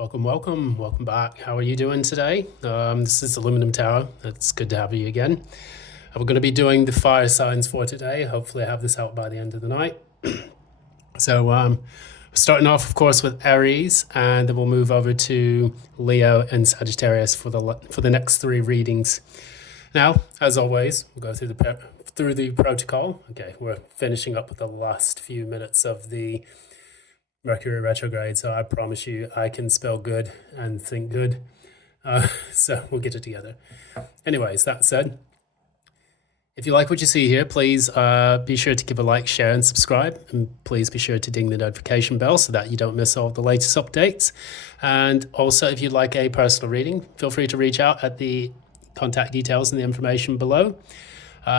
Welcome back. How are you doing today? This is Aluminum Tower. It's good to have you again. We're going to be doing the fire signs for today. Hopefully I have this out by the end of the night. So starting off, of course, with Aries, and then we'll move over to Leo and Sagittarius for the next three readings. Now, as always, we'll go through the protocol. Okay, we're finishing up with the last few minutes of the Mercury retrograde, so I promise you I can spell good and think good. So we'll get it together. Anyways, that said, if you like what you see here, please be sure to give a like, share, and subscribe. And please be sure to ding the notification bell so that you don't miss all the latest updates. And also, if you'd like a personal reading, feel free to reach out at the contact details and the information below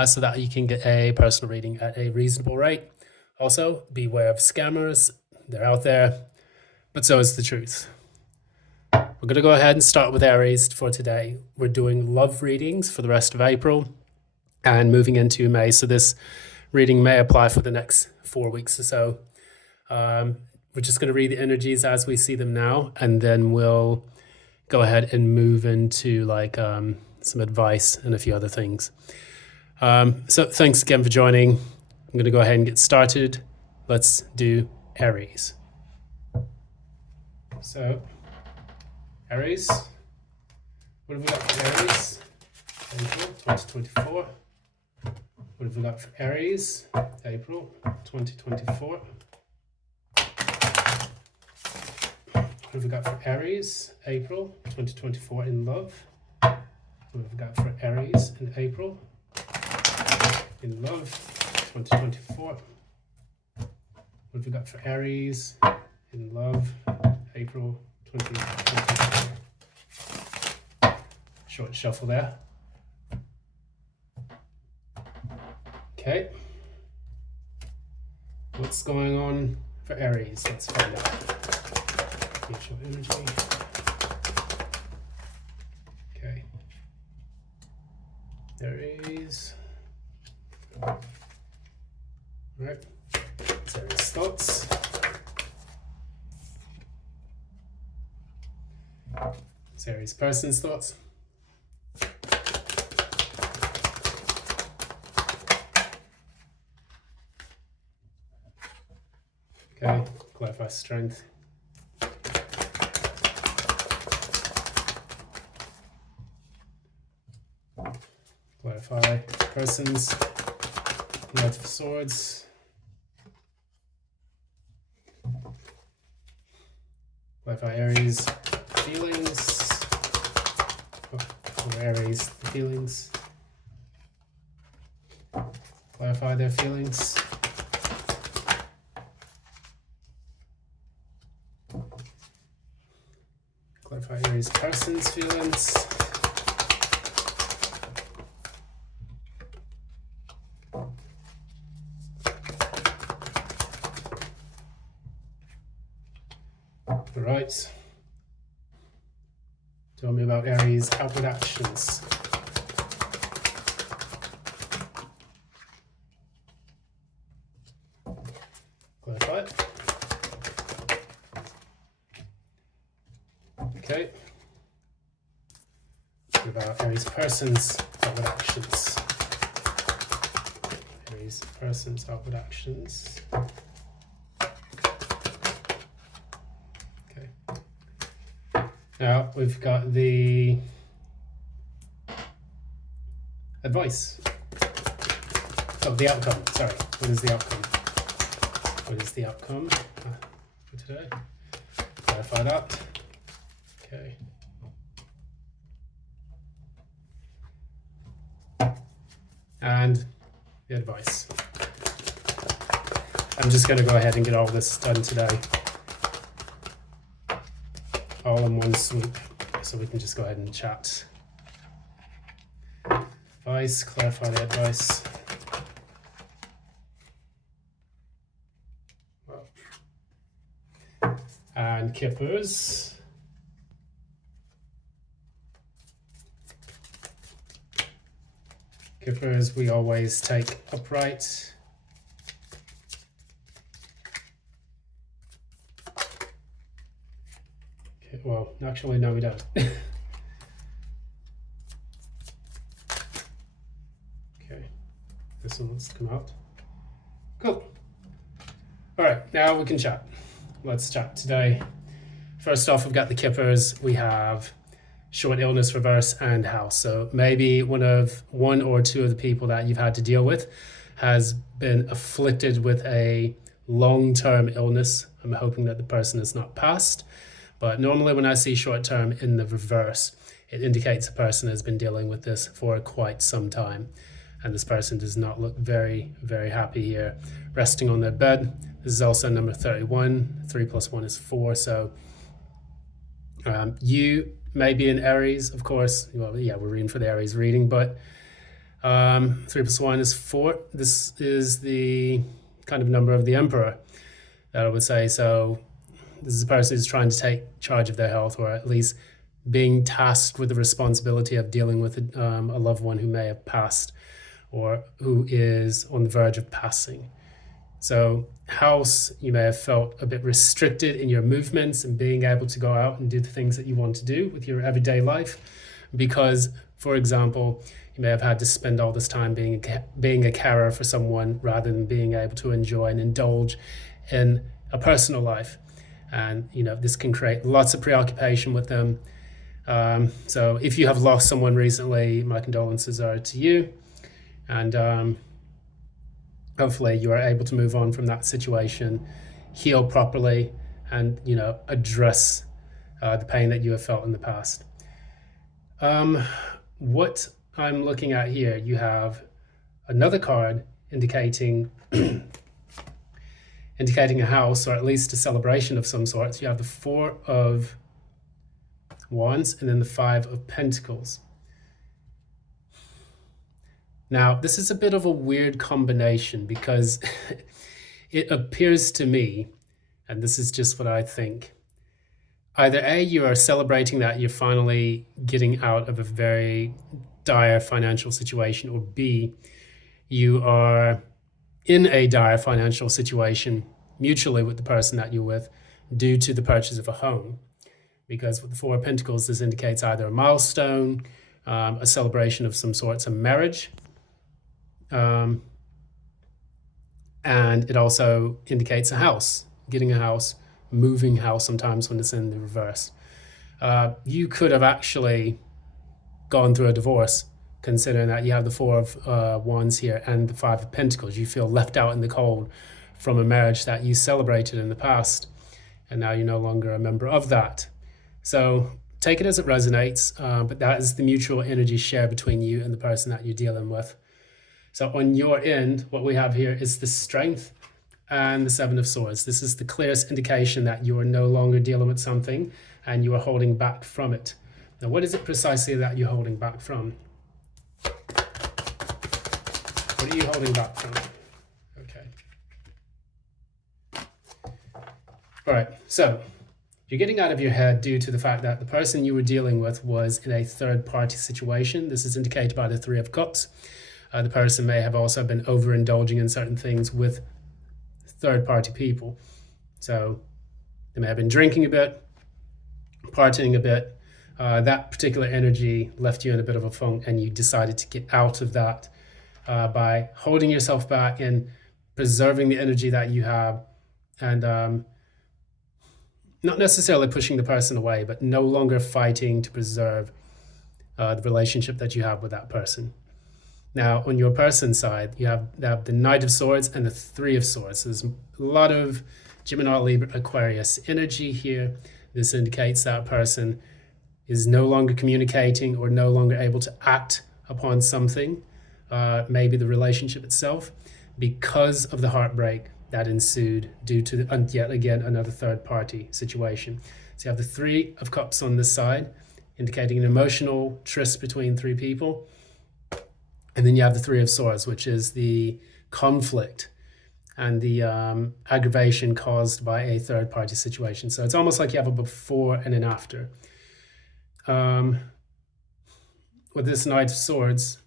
so that you can get a personal reading at a reasonable rate. Also, beware of scammers. They're out there, but so is the truth. We're going to go ahead and start with Aries for today. We're doing love readings for the rest of April and moving into May. So this reading may apply for the next 4 weeks or so. We're just going to read the energies as we see them now, and then we'll go ahead and move into some advice and a few other things. So thanks again for joining. I'm going to go ahead and get started. Let's do Aries. So, Aries, what have we got for Aries? April 2024. What have we got for Aries? April 2024. What have we got for Aries? April 2024 in love. What have we got for Aries in April? In love 2024. What have we got for Aries in love, April 2024? Short shuffle there. Okay. What's going on for Aries? Let's find out. Mutual energy. Okay. Aries. All right. Aries thoughts. Aries person's thoughts. Okay, clarify strength. Clarify person's Knight of Swords. Clarify Aries feelings. Aries feelings. Clarify their feelings. Clarify Aries person's feelings. All right. Tell me about Aries' outward actions. Clarify it. Okay. What about Aries' person's outward actions? Aries' person's outward actions. Now we've got the advice. Oh, the outcome. Sorry. What is the outcome? What is the outcome for today? Clarify that. Okay. And the advice. I'm just going to go ahead and get all this done today. All in one swoop, so we can just go ahead and chat. Advice, clarify the advice. And Kippers. Kippers, we always take upright. Okay, well, actually, no, we don't. Okay, this one wants to come out. Cool. All right, now we can chat. Let's chat today. First off, we've got the kippers. We have short illness reverse and house. So maybe one or two of the people that you've had to deal with has been afflicted with a long-term illness. I'm hoping that the person has not passed, but normally when I see short-term in the reverse, it indicates a person has been dealing with this for quite some time, and this person does not look very, very happy here, resting on their bed. This is also number 31. 3 plus 1 is 4. So you may be an Aries, of course. Well, yeah, we're reading for the Aries reading, but 3 plus 1 is 4. This is the kind of number of the Emperor, that I would say. So this is a person who's trying to take charge of their health, or at least being tasked with the responsibility of dealing with a loved one who may have passed or who is on the verge of passing. So house, you may have felt a bit restricted in your movements and being able to go out and do the things that you want to do with your everyday life because, for example, you may have had to spend all this time being a carer for someone rather than being able to enjoy and indulge in a personal life. And, this can create lots of preoccupation with them. So if you have lost someone recently, my condolences are to you. And hopefully you are able to move on from that situation, heal properly, and address the pain that you have felt in the past. What I'm looking at here, you have another card indicating a house, or at least a celebration of some sort. So you have the 4 of Wands and then the 5 of Pentacles. Now, this is a bit of a weird combination because it appears to me, and this is just what I think, either A, you are celebrating that you're finally getting out of a very dire financial situation, or B, you are in a dire financial situation mutually with the person that you're with due to the purchase of a home. Because with the 4 of Pentacles, this indicates either a milestone, a celebration of some sorts, a marriage, and it also indicates a house, getting a house, moving house sometimes when it's in the reverse. You could have actually gone through a divorce, considering that you have the 4 of Wands here and the 5 of Pentacles. You feel left out in the cold from a marriage that you celebrated in the past, and now you're no longer a member of that. So take it as it resonates, but that is the mutual energy share between you and the person that you're dealing with. So on your end, what we have here is the Strength and the 7 of Swords. This is the clearest indication that you are no longer dealing with something and you are holding back from it. Now, what is it precisely that you're holding back from? What are you holding back from? Okay. All right, so you're getting out of your head due to the fact that the person you were dealing with was in a third-party situation. This is indicated by the 3 of Cups. The person may have also been overindulging in certain things with third-party people. So they may have been drinking a bit, partying a bit. That particular energy left you in a bit of a funk, and you decided to get out of that by holding yourself back and preserving the energy that you have, and not necessarily pushing the person away, but no longer fighting to preserve the relationship that you have with that person. Now, on your person's side, you have the Knight of Swords and the 3 of Swords. There's a lot of Gemini, Libra, Aquarius energy here. This indicates that person is no longer communicating or no longer able to act upon something, maybe the relationship itself, because of the heartbreak that ensued due to yet again another third-party situation. So you have the 3 of Cups on this side, indicating an emotional tryst between 3 people. And then you have the 3 of Swords, which is the conflict and the aggravation caused by a third-party situation. So it's almost like you have a before and an after. With this Knight of Swords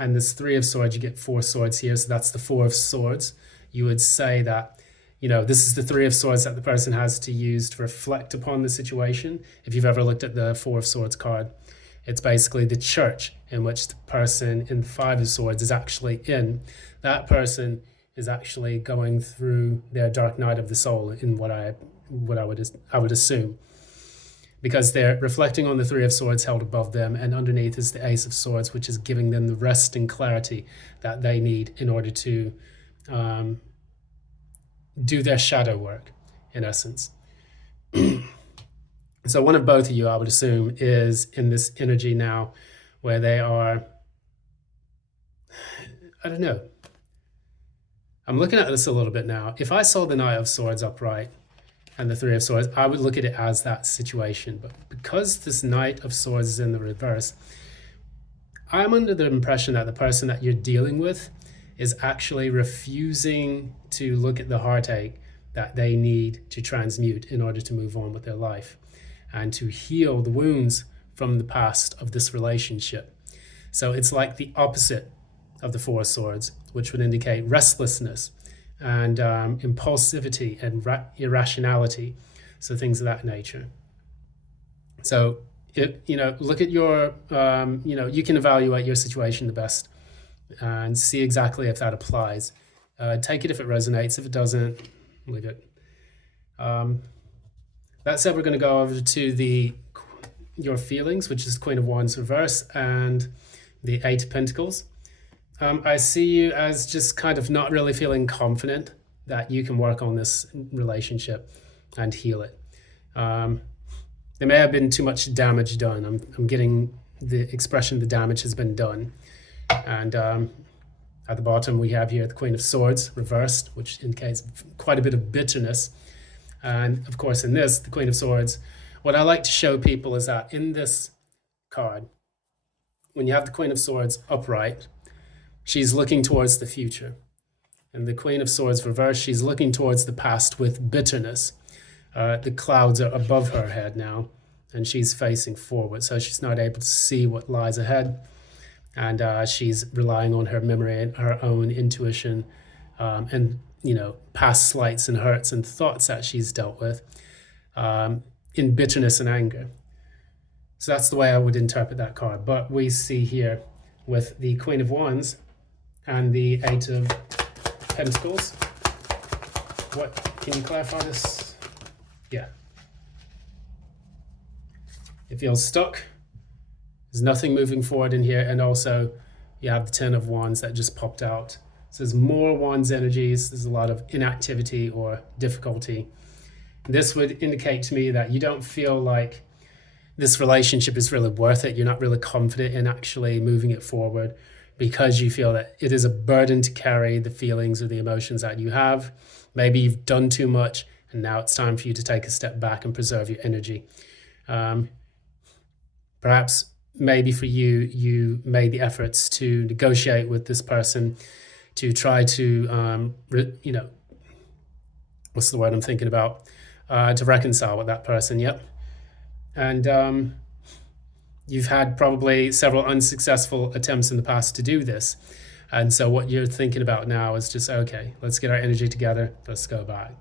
and this 3 of Swords, you get 4 swords here. So that's the 4 of Swords. You would say that This is the Three of Swords that the person has to use to reflect upon the situation. If you've ever looked at the Four of Swords card, it's basically the church in which the person in the Five of Swords is actually in. That person is actually going through their dark night of the soul, in what I would assume, because they're reflecting on the Three of Swords held above them, and underneath is the Ace of Swords, which is giving them the rest and clarity that they need in order to do their shadow work, in essence. So one of both of you, I would assume, is in this energy now where they are, I don't know. I'm looking at this a little bit now. If I saw the Knight of Swords upright and the Three of Swords, I would look at it as that situation. But because this Knight of Swords is in the reverse, I'm under the impression that the person that you're dealing with is actually refusing to look at the heartache that they need to transmute in order to move on with their life and to heal the wounds from the past of this relationship. So it's like the opposite of the Four of Swords, which would indicate restlessness and impulsivity and irrationality, so things of that nature. So look at your, you can evaluate your situation the best and see exactly if that applies. Take it if it resonates. If it doesn't, leave it. That said, we're going to go over to your feelings, which is Queen of Wands reverse and the Eight of Pentacles. I see you as just kind of not really feeling confident that you can work on this relationship and heal it. There may have been too much damage done. I'm getting the expression the damage has been done. And at the bottom we have here the Queen of Swords reversed, which indicates quite a bit of bitterness. And of course in this, the Queen of Swords, what I like to show people is that in this card, when you have the Queen of Swords upright, she's looking towards the future. And the Queen of Swords reversed, she's looking towards the past with bitterness. The clouds are above her head now, and she's facing forward, so she's not able to see what lies ahead. And she's relying on her memory and her own intuition, and past slights and hurts and thoughts that she's dealt with in bitterness and anger. So that's the way I would interpret that card. But we see here with the Queen of Wands and the Eight of Pentacles. What, can you clarify this? Yeah. It feels stuck. There's nothing moving forward in here. And also you have the Ten of Wands that just popped out. So there's more Wands energies. There's a lot of inactivity or difficulty. This would indicate to me that you don't feel like this relationship is really worth it. You're not really confident in actually moving it forward because you feel that it is a burden to carry the feelings or the emotions that you have. Maybe you've done too much and now it's time for you to take a step back and preserve your energy. Perhaps maybe for you, you made the efforts to negotiate with this person to try to, what's the word I'm thinking about? To reconcile with that person, yep. And you've had probably several unsuccessful attempts in the past to do this. And so what you're thinking about now is just, okay, let's get our energy together. Let's go back.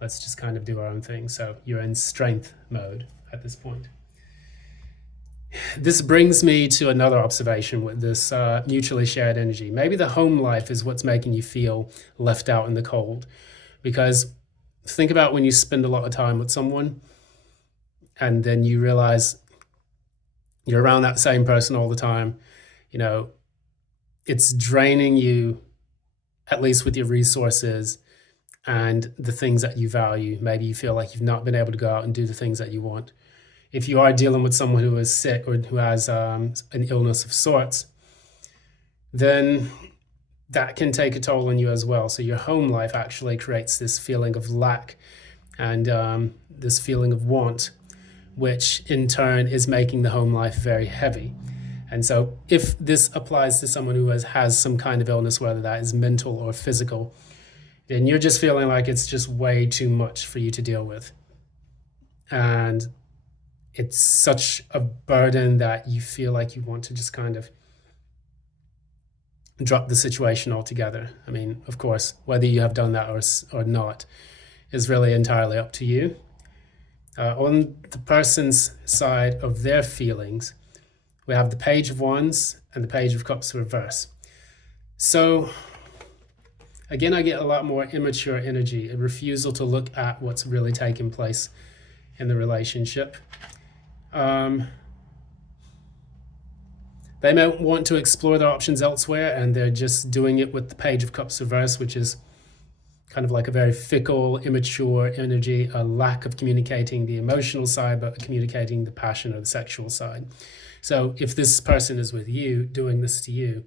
Let's just kind of do our own thing. So you're in strength mode at this point. This brings me to another observation with this mutually shared energy. Maybe the home life is what's making you feel left out in the cold. Because think about when you spend a lot of time with someone and then you realize you're around that same person all the time. It's draining you, at least with your resources and the things that you value. Maybe you feel like you've not been able to go out and do the things that you want. If you are dealing with someone who is sick or who has an illness of sorts, then that can take a toll on you as well. So your home life actually creates this feeling of lack and this feeling of want, which in turn is making the home life very heavy. And so if this applies to someone who has some kind of illness, whether that is mental or physical, then you're just feeling like it's just way too much for you to deal with. And it's such a burden that you feel like you want to just kind of drop the situation altogether. I mean, of course, whether you have done that or not, is really entirely up to you. On the person's side of their feelings, we have the Page of Wands and the Page of Cups reverse. So again, I get a lot more immature energy, a refusal to look at what's really taking place in the relationship. They may want to explore their options elsewhere, and they're just doing it with the Page of Cups reverse, which is kind of like a very fickle, immature energy, a lack of communicating the emotional side, but communicating the passion or the sexual side. So if this person is with you, doing this to you,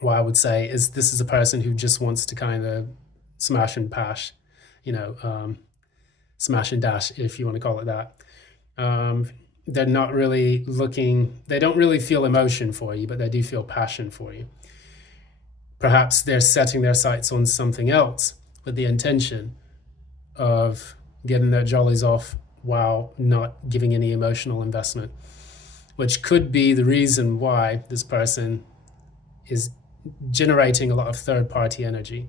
what I would say is this is a person who just wants to kind of smash and pash, smash and dash, if you want to call it that. They're not really looking, they don't really feel emotion for you, but they do feel passion for you. Perhaps they're setting their sights on something else with the intention of getting their jollies off while not giving any emotional investment, which could be the reason why this person is generating a lot of third-party energy.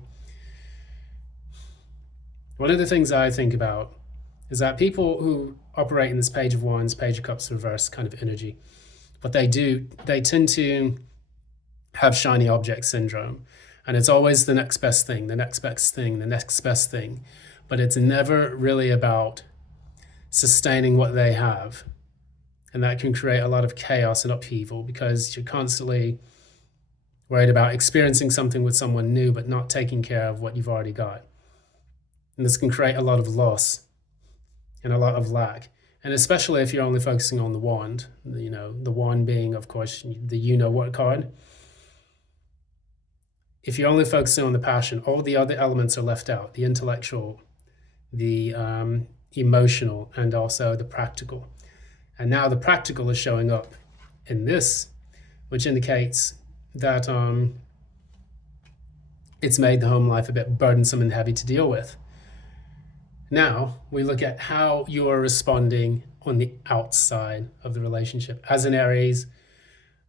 One of the things I think about is that people who operate in this Page of Wands, Page of Cups reverse kind of energy, what they do, they tend to have shiny object syndrome. And it's always the next best thing, the next best thing, the next best thing. But it's never really about sustaining what they have. And that can create a lot of chaos and upheaval because you're constantly worried about experiencing something with someone new, but not taking care of what you've already got. And this can create a lot of loss and a lot of lack. And especially if you're only focusing on the wand, the wand being, of course, the you-know-what card. If you're only focusing on the passion, all the other elements are left out, the intellectual, the emotional, and also the practical. And now the practical is showing up in this, which indicates that it's made the home life a bit burdensome and heavy to deal with. Now we look at how you are responding on the outside of the relationship. As an Aries,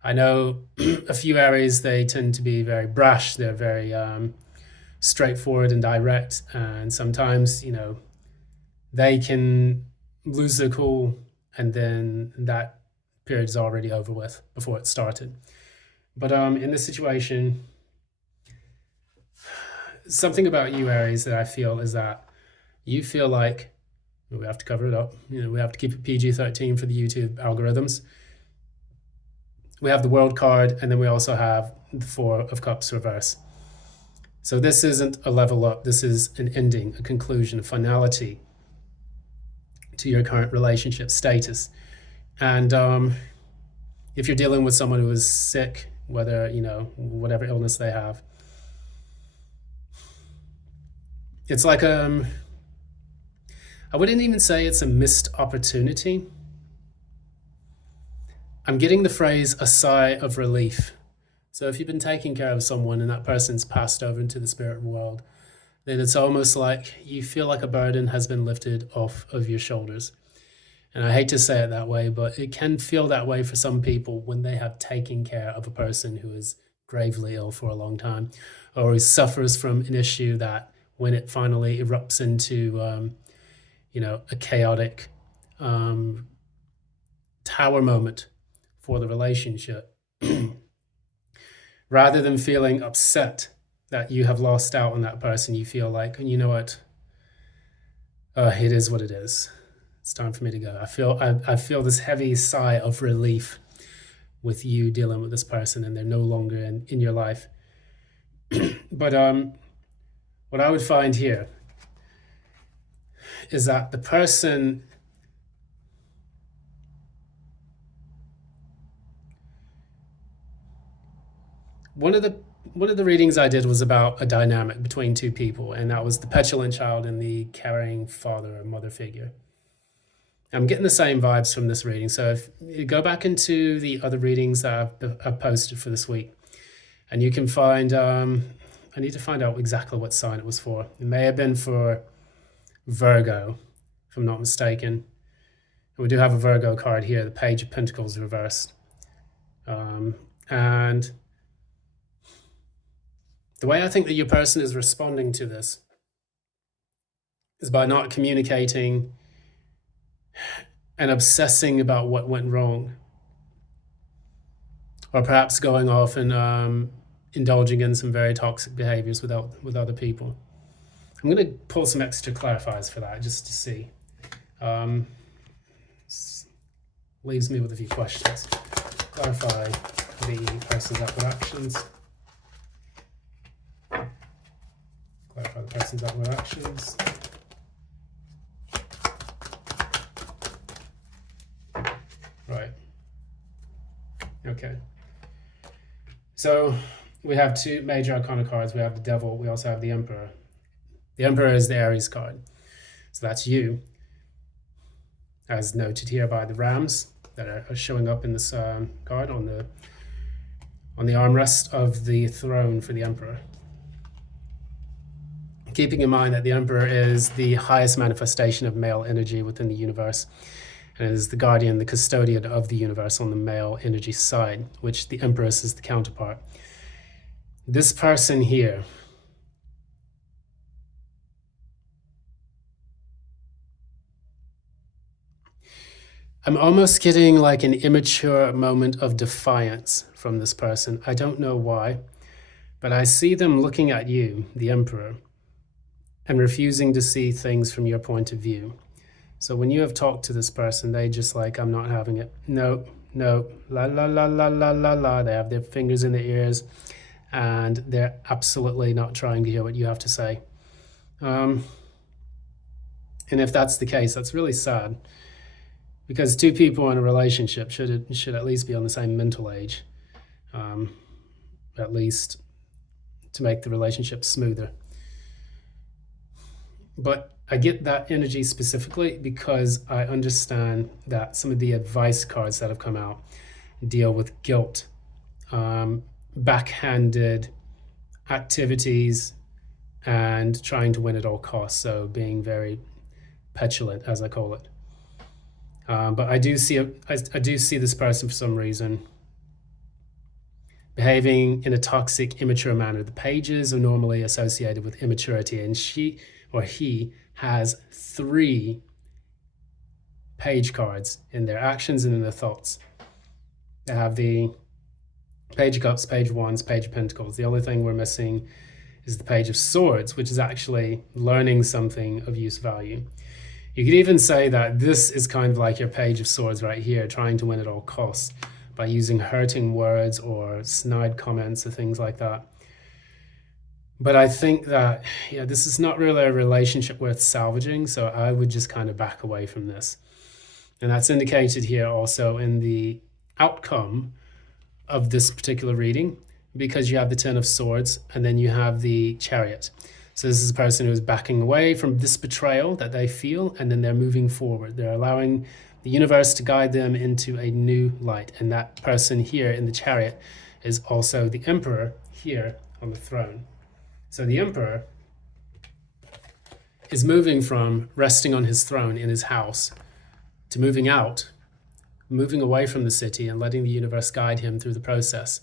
I know a few Aries, they tend to be very brash. They're very straightforward and direct. And sometimes, they can lose their cool and then that period is already over with before it started. But in this situation, something about you, Aries, that I feel is that you feel like, we have to cover it up, we have to keep it PG-13 for the YouTube algorithms. We have the World card, and then we also have the Four of Cups reverse. So this isn't a level up, this is an ending, a conclusion, a finality to your current relationship status. And if you're dealing with someone who is sick, whether, whatever illness they have, it's like I wouldn't even say it's a missed opportunity. I'm getting the phrase a sigh of relief. So if you've been taking care of someone and that person's passed over into the spirit world, then it's almost like you feel like a burden has been lifted off of your shoulders. And I hate to say it that way, but it can feel that way for some people when they have taken care of a person who is gravely ill for a long time, or who suffers from an issue that when it finally erupts into, a chaotic tower moment for the relationship, rather than feeling upset that you have lost out on that person, you feel like, you know what, it is what it is. It's time for me to go. I feel this heavy sigh of relief with you dealing with this person, and they're no longer in your life. But what I would find here is that the person one of the readings I did was about a dynamic between two people, and that was the petulant child and the caring father or mother figure. I'm getting the same vibes from this reading. So if you go back into the other readings that I've posted for this week, and you can find, I need to find out exactly what sign it was for. It may have been for Virgo, if I'm not mistaken. And we do have a Virgo card here, the Page of Pentacles reversed. And the way I think that your person is responding to this is by not communicating and obsessing about what went wrong, or perhaps going off and indulging in some very toxic behaviors with other people. I'm going to pull some extra clarifiers for that just to see. Um, leaves me with a few questions. Clarify the person's outward actions. Clarify the person's outward actions. Right. Okay. So we have two major arcana cards. We have the Devil. We also have the Emperor. The Emperor is the Aries card. So that's you, as noted here by the rams that are showing up in this card on the armrest of the throne for the Emperor. Keeping in mind that the Emperor is the highest manifestation of male energy within the universe, and is the guardian, the custodian of the universe on the male energy side, which the Empress is the counterpart. This person here, I'm almost getting like an immature moment of defiance from this person. I don't know why, but I see them looking at you, the Emperor, and refusing to see things from your point of view. So when you have talked to this person, they just like, I'm not having it. No, la la la la la la la. They have their fingers in their ears, and they're absolutely not trying to hear what you have to say. And if that's the case, that's really sad, because two people in a relationship should at least be on the same mental age, at least to make the relationship smoother. But I get that energy specifically because I understand that some of the advice cards that have come out deal with guilt, backhanded activities, and trying to win at all costs. So being very petulant, as I call it. But I do see this person for some reason behaving in a toxic, immature manner. The pages are normally associated with immaturity, and she or he has 3 page cards in their actions and in their thoughts. They have the Page of Cups, Page of Wands, Page of Pentacles. The only thing we're missing is the Page of Swords, which is actually learning something of use value. You could even say that this is kind of like your Page of Swords right here, trying to win at all costs by using hurting words or snide comments or things like that. But I think that, this is not really a relationship worth salvaging, so I would just kind of back away from this. And that's indicated here also in the outcome of this particular reading, because you have the Ten of Swords and then you have the Chariot. So this is a person who is backing away from this betrayal that they feel, and then they're moving forward. They're allowing the universe to guide them into a new light. And that person here in the Chariot is also the Emperor here on the throne. So the Emperor is moving from resting on his throne in his house to moving out, moving away from the city and letting the universe guide him through the process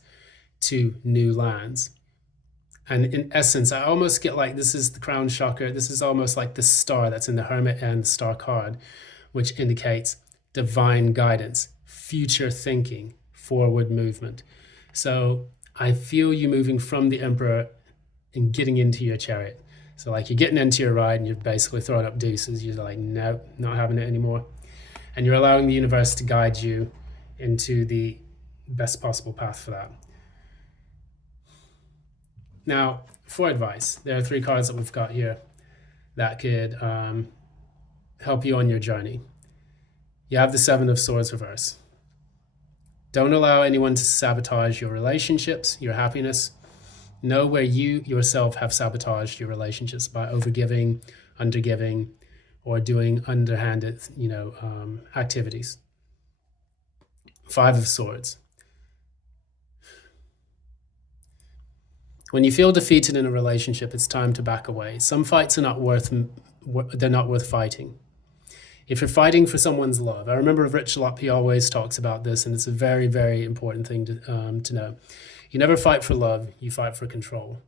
to new lands. And in essence, I almost get like this is the crown chakra. This is almost like the star that's in the Hermit and the Star card, which indicates divine guidance, future thinking, forward movement. So I feel you moving from the Emperor and getting into your Chariot. So like you're getting into your ride and you're basically throwing up deuces. You're like, no, not having it anymore. And you're allowing the universe to guide you into the best possible path for that. Now, for advice, there are 3 cards that we've got here that could help you on your journey. You have the 7 of Swords reverse. Don't allow anyone to sabotage your relationships, your happiness. Know where you yourself have sabotaged your relationships by overgiving, undergiving, or doing underhanded, activities. 5 of Swords. When you feel defeated in a relationship, it's time to back away. Some fights are not worth fighting. If you're fighting for someone's love, I remember Rich Lop, he always talks about this, and it's a very, very important thing to know. You never fight for love, you fight for control.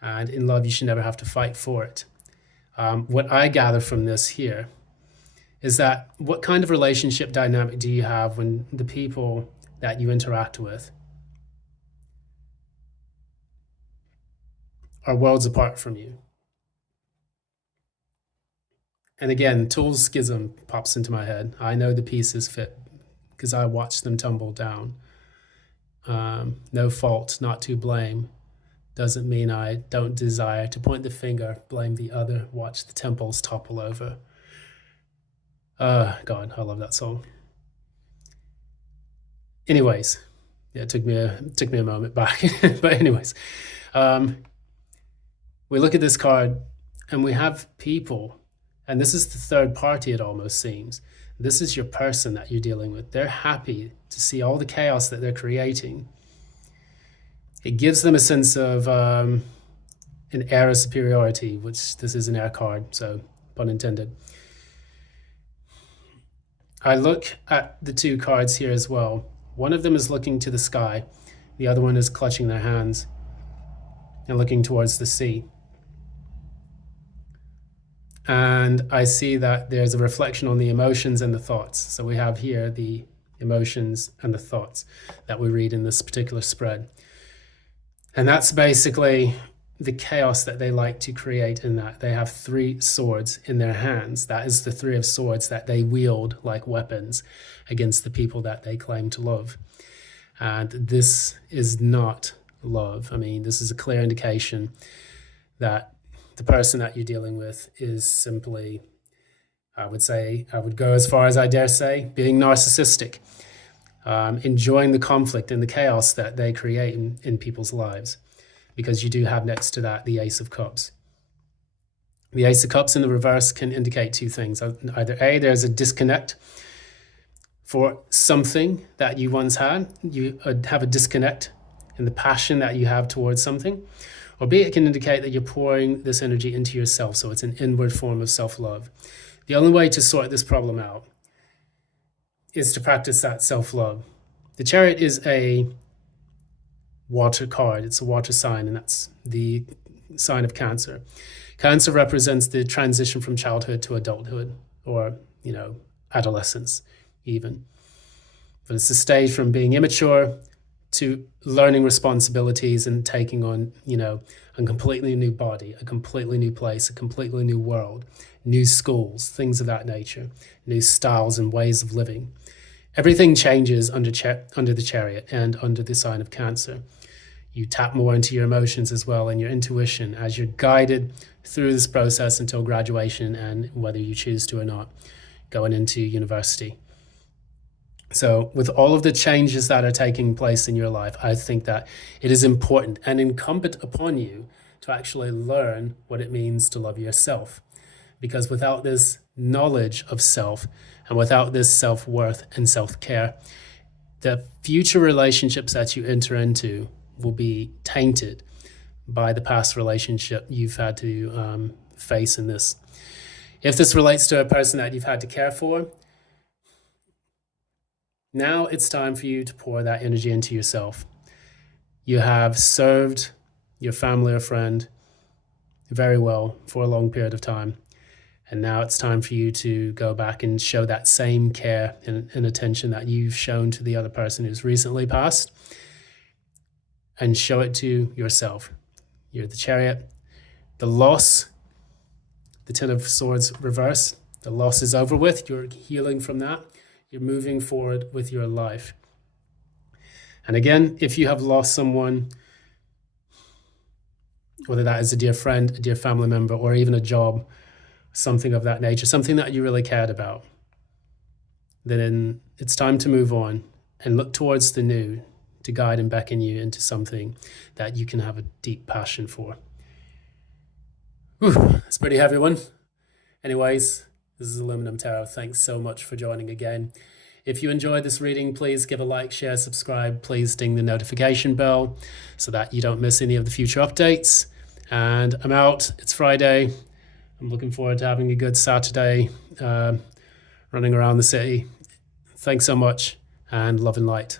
And in love, you should never have to fight for it. What I gather from this here is that what kind of relationship dynamic do you have when the people that you interact with are worlds apart from you? And again, Tool's schism pops into my head. I know the pieces fit because I watched them tumble down. No fault, not to blame, doesn't mean I don't desire to point the finger, blame the other, watch the temples topple over. God, I love that song. Anyways, yeah, it took me a moment back. But anyways, we look at this card and we have people, and this is the third party, it almost seems. This is your person that you're dealing with. They're happy to see all the chaos that they're creating. It gives them a sense of an air of superiority, which this is an air card, so pun intended. I look at the two cards here as well. One of them is looking to the sky. The other one is clutching their hands and looking towards the sea. And I see that there's a reflection on the emotions and the thoughts. So we have here the emotions and the thoughts that we read in this particular spread. And that's basically the chaos that they like to create in that. They have 3 swords in their hands. That is the 3 of swords that they wield like weapons against the people that they claim to love. And this is not love. I mean, this is a clear indication that the person that you're dealing with is simply, I would go as far as I dare say, being narcissistic, enjoying the conflict and the chaos that they create in people's lives. Because you do have next to that the Ace of Cups. The Ace of Cups in the reverse can indicate 2 things. Either A, there's a disconnect for something that you once had. You have a disconnect in the passion that you have towards something. Or B, it can indicate that you're pouring this energy into yourself. So it's an inward form of self-love. The only way to sort this problem out is to practice that self-love. The Chariot is a water card. It's a water sign, and that's the sign of Cancer. Cancer represents the transition from childhood to adulthood, or, adolescence even. But it's the stage from being immature to learning responsibilities and taking on, a completely new body, a completely new place, a completely new world, new schools, things of that nature, new styles and ways of living. Everything changes under the Chariot and under the sign of Cancer. You tap more into your emotions as well and your intuition as you're guided through this process until graduation, and whether you choose to or not, going into university. So with all of the changes that are taking place in your life, I think that it is important and incumbent upon you to actually learn what it means to love yourself. Because without this knowledge of self and without this self-worth and self-care, the future relationships that you enter into will be tainted by the past relationship you've had to face in this. If this relates to a person that you've had to care for, now it's time for you to pour that energy into yourself. You have served your family or friend very well for a long period of time. And now it's time for you to go back and show that same care and attention that you've shown to the other person who's recently passed, and show it to yourself. You're the Chariot. The loss, the 10 of Swords reverse, the loss is over with. You're healing from that. You're moving forward with your life. And again, if you have lost someone, whether that is a dear friend, a dear family member, or even a job, something of that nature, something that you really cared about, then it's time to move on and look towards the new to guide and beckon you into something that you can have a deep passion for. Whew, it's a pretty heavy one. Anyways, this is Aluminum Tarot. Thanks so much for joining again. If you enjoyed this reading, please give a like, share, subscribe. Please ding the notification bell so that you don't miss any of the future updates. And I'm out. It's Friday. I'm looking forward to having a good Saturday, running around the city. Thanks so much, and love and light.